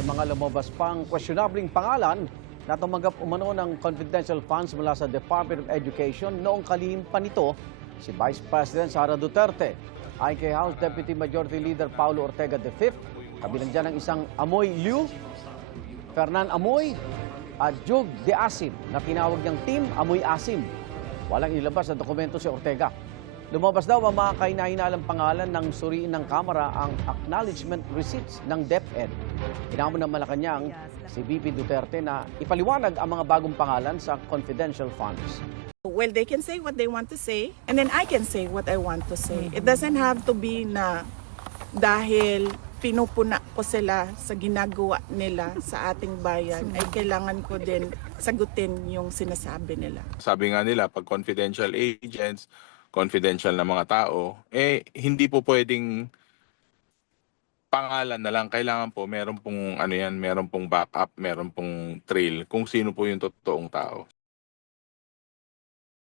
May mga lumabas pang questionabling pangalan na tumanggap umano ng confidential funds mula sa Department of Education noong kalihim pa nito si Vice President Sara Duterte. Ayon kay House Deputy Majority Leader Paulo Ortega V, kabilang dyan ang isang Amoy Liu, Fernan Amoy at Jug de Asim na tinawag niyang Team Amoy Asim. Walang ilabas na dokumento si Ortega. Lumabas daw ang mga kahinahinalang pangalan ng suriin ng Kamara ang acknowledgement receipts ng DepEd. Hinamon ng Malacanang si VP Duterte na ipaliwanag ang mga bagong pangalan sa confidential funds. Well, they can say what they want to say, and then I can say what I want to say. It doesn't have to be na dahil pinupuna ko sila sa ginagawa nila sa ating bayan, ay kailangan ko din sagutin yung sinasabi nila. Sabi nga nila, pag confidential agents, confidential na mga tao, hindi po pwedeng pangalan na lang. Kailangan po meron pong meron pong backup, meron pong trail kung sino po yung totoong tao.